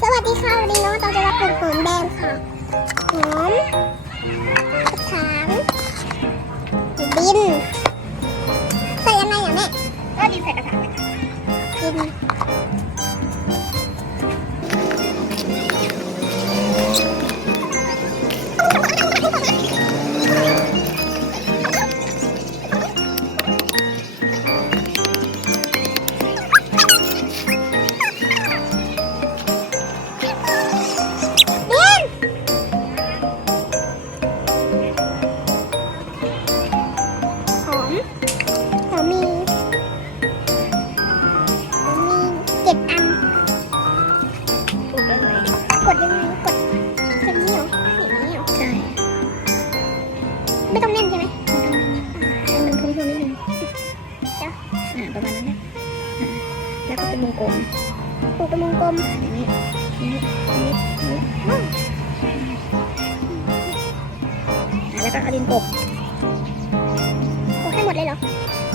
สวัสดีค่ะวันนี้น้องตองจะรับผลหอมแดงค่ะหอมกระถางดิน เจ็ดอันถูกเลยกดยังไงกดแบบนี้เหรออย่างนี้เหรอใช่ไม่ต้องแน่นใช่ไหมให้มันทุ่มๆนิดนึงจ้ะอ่าประมาณนั้นแหละแล้วก็เป็นวงกลมปลูกเป็นวงกลมอย่างนี้อย่างนี้อย่างนี้แล้วก็เอาดินกบปลูกให้หมดเลยเหรอ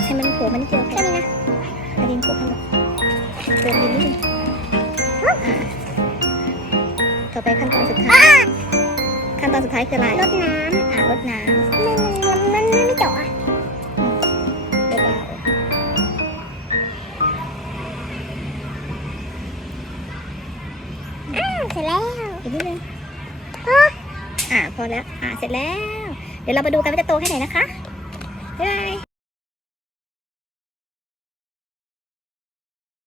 ให้มันโผล่มานิดเดียวแค่นี้นะเอาดินกบให้หมด เติมดินนิดนึงอ่าต่อไปขั้นตอนสุดท้ายขั้นตอนสุดท้ายคืออะไรรดน้อ่ารดน้ำมันมันมันมันไม่เจาะอะำเบาอ้าวเสร็จแล้วๆอีกนิดนึงอ๋ออ่าพอแล้วอ่าเสร็จแล้ว เดี๋ยวเรามาดูกันว่าจะโตแค่ไหนนะคะบ๊ายบาย